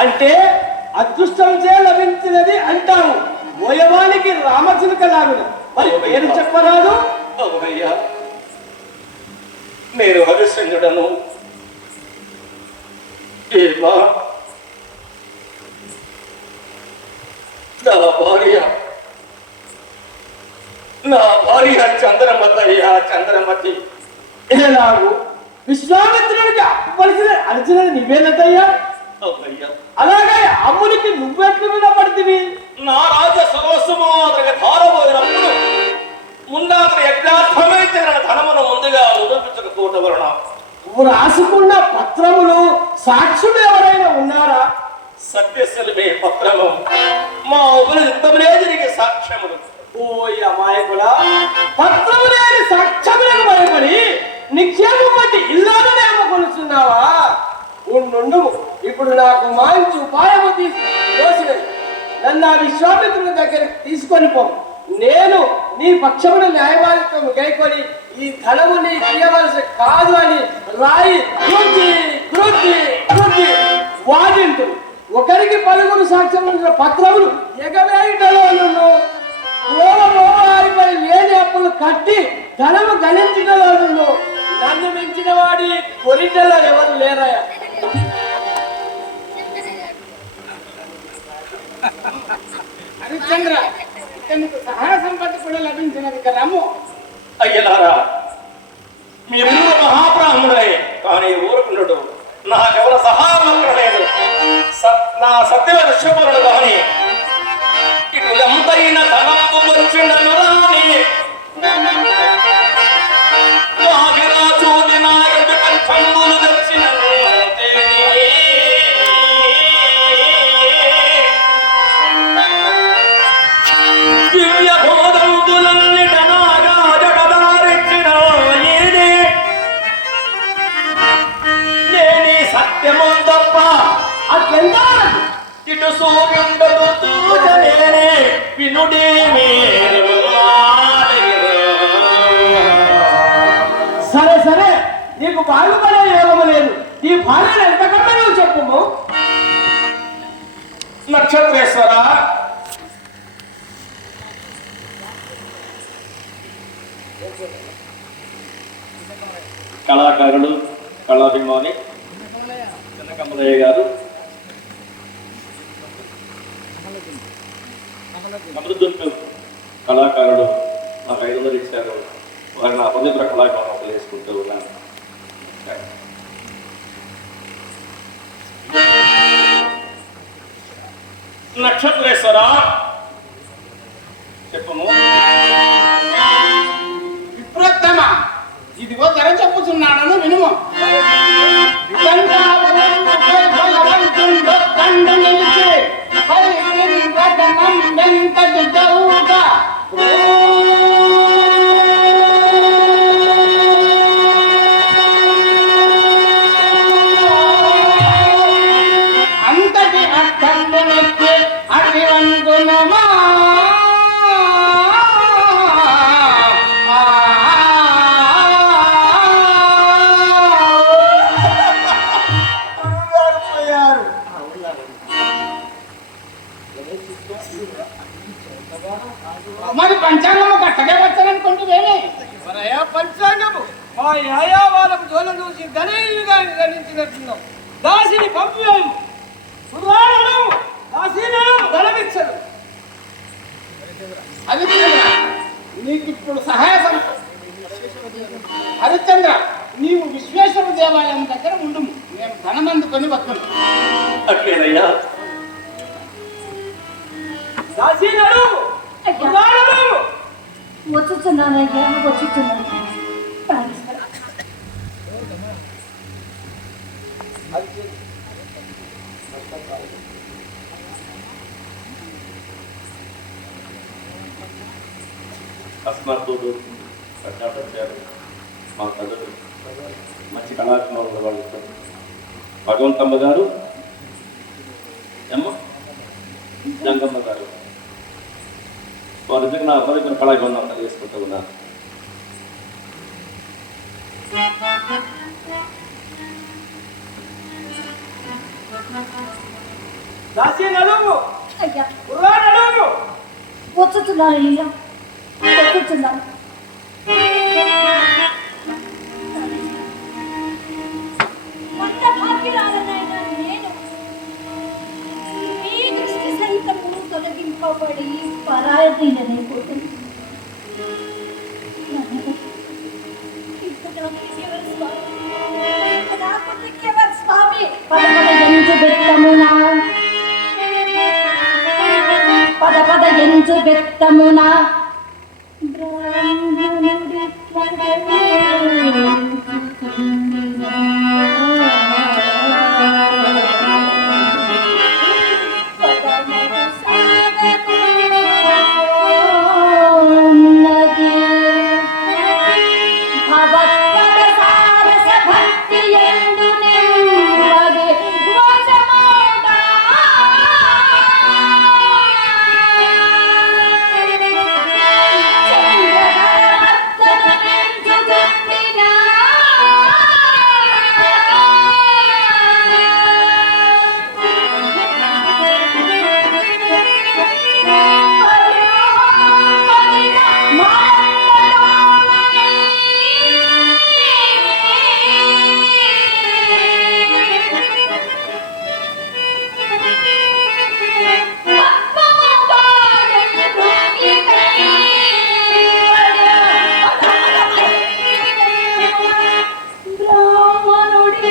అంటే అదృష్టంచే లభించినది అంటారు. ఓయవానికి రామచిలుక లాగున మరి పేరు చెప్పరాదు. అవునయ్యా, నేను హరిశ్చంద్రుడను. ఏమా నా భార్య చంద్రమతయ్యా, చంద్రమతి. ఎలాగూ విశ్వామిత్రుడికి అప్పవలసిన అర్జునుడు నువ్వేనయ్యా. అలాగే అమ్మునికి నువ్వెట్లు వినపడుతుంది. నా రాజ సర్వస్వము అతనికి ధారపోయినప్పుడు ముందు అతని యజ్ఞార్థమైతే ధనమును ముందుగా నిరూపించకపోవటం వలన రాసుకున్న పత్రములు సాక్షులు ఎవరైనా ఉన్నారా? సత్యశిల్పే పత్రము మా ఉపనిషత్తులేనికి సాక్ష్యములు. ఓ అమాయకుల పత్రము లేని సాక్ష్యములకు భయపడి నిక్షేమం బట్టి ఇల్లాలు నేమకొలుస్తున్నావా? ఉండు, ఇప్పుడు నాకు మంచి ఉపాయము తీసినది. నన్ను ఆ విశ్వామిత్రుని దగ్గరికి తీసుకొని పో. నేను నీ పక్షమున న్యాయవాదిత్వం గైకొని ఈ ధనము నీ తీయవలసి కాదు అని రాయి కృతి కృతి కృతి వాదింటు. ఒకరికి పలువురు సాక్ష్యముల పత్రములు ఎగవేయటలో వారిపై లేని అప్పులు కట్టి ధనము గణించటలో నన్ను మించిన వాడి కొరిటలో ఎవరు లేరయ్యా. హరిశ్చంద్ర, ఇతనికి సహాయ సంపత్తి కూడా లభించినది కదమ్ము. అయ్యలారా, మీరు మహాబ్రాహ్మణులే, కానీ ఊరుకుండు నాకెవరు సహాయం లేదు. నా సత్యమైన శుభ్రుడు కానీ ఇటు ఎంతైన తనకు వచ్చిండను రాని చూది నా కంఠంబులు తెచ్చిన దివ్య బోధంబులన్నిట నాగా జగదారిచ్చిన నేని సత్యము తప్ప అట్లెందా ఇటు సూర్యుండదు తూజనేనే వినుడే మీరు. సరే సరే, నీకు బాగుపడే యోగము లేదు. నీ భార్యను ఎంతకన్నా నువ్వు చెప్పుము. నక్షత్రేశ్వర, కళాకారుడు కళాభిమాని కమలయ్య గారు అమృతుంటూ కళాకారుడు నాకు 500 ఇచ్చారు. వారిని నా అపవిత్ర కళాకారం తెలియజేసుకుంటూ ఉన్నాను. నక్షత్రేశ్వర చెప్పము. విప్రోత్తమ, ఇదిగో ధర చెప్పుతున్నాడని వినుము. కండు నిలిచి వెంటది చౌక అంతటి అర్థంబునెత్తి అతి వంగునమా. మరి పంచాంగము కట్టగా వచ్చాననుకుంటున్నానే. పంచాంగము మా యాయా వాళ్ళకు జోలం చూసి ధనయులుగా గణించినట్టున్నాం. దాసిని పంపివేము, దాసిను ధనమిచ్చడు. హరిశ్చంద్ర, నీకు ఇప్పుడు సహాయ హరిశ్చంద్ర, నీవు విశ్వేశ్వర దేవాలయం దగ్గర ఉండు. నేను ధనమందుకొని వస్తున్నాను. అట్లేదయ్యా. దాసినడు వచ్చుచున్నానయ్యా, వచ్చుచున్నాను. అస్మాత్తోడు కట్టాపచ్చారు మా కథలు మంచి కళాకారులు వాళ్ళు భగవంతమ్మ గారు, జంగమ్మ గారు, వారి దగ్గర నా అపవిత్ర కళాకారులను తెలియజేసుకుంటూ ఉన్నాను. దాసి నడుము అయ్యా కుర్రా నడుము వచ్చుచున్నాను అయ్యా వచ్చుచున్నాను. వంట భాగ్యురాలనైనా నేను మీ దృష్టి సహితము తొలగింపబడి పరాయతీనైపోతుంది. స్వామి పద ఎంచు బెత్తమునా బ్రాహ్మణుడి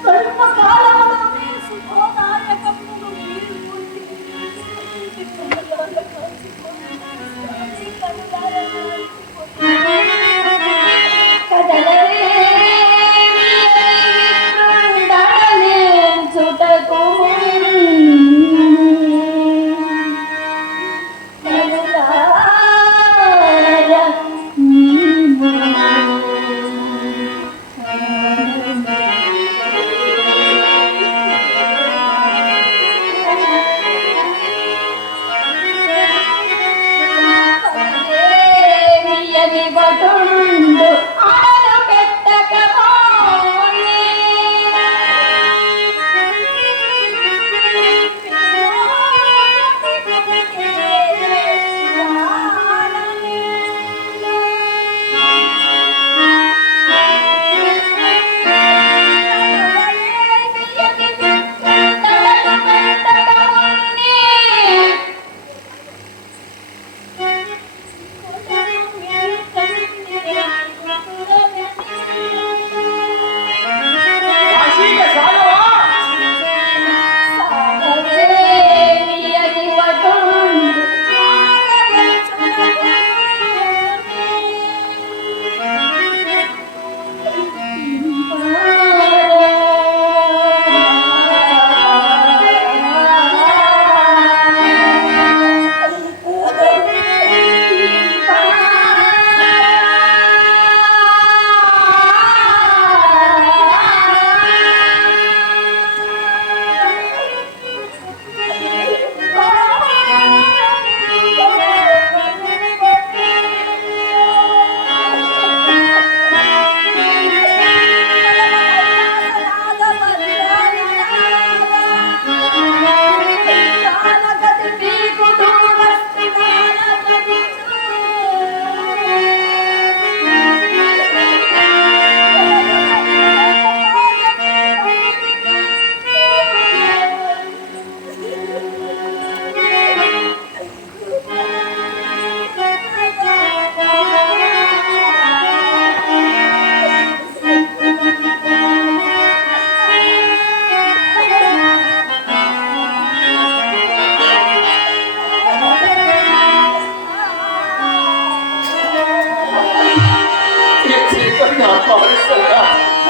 స్వల్పకాలములోనే శుభోదాయకమును వీరుకుంటే కదలరే చుటకు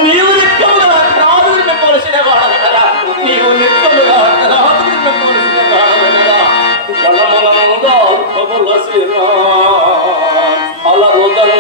నీవు నిత్యముగా అర్ధరాత్రి మెప్పవలసిన వాడవెనరా నీవు నిత్యముగా అర్ధరాత్రి మెప్పవలసిన వాడవెనరా బలమలముగా అల్పములసిన అలరుదల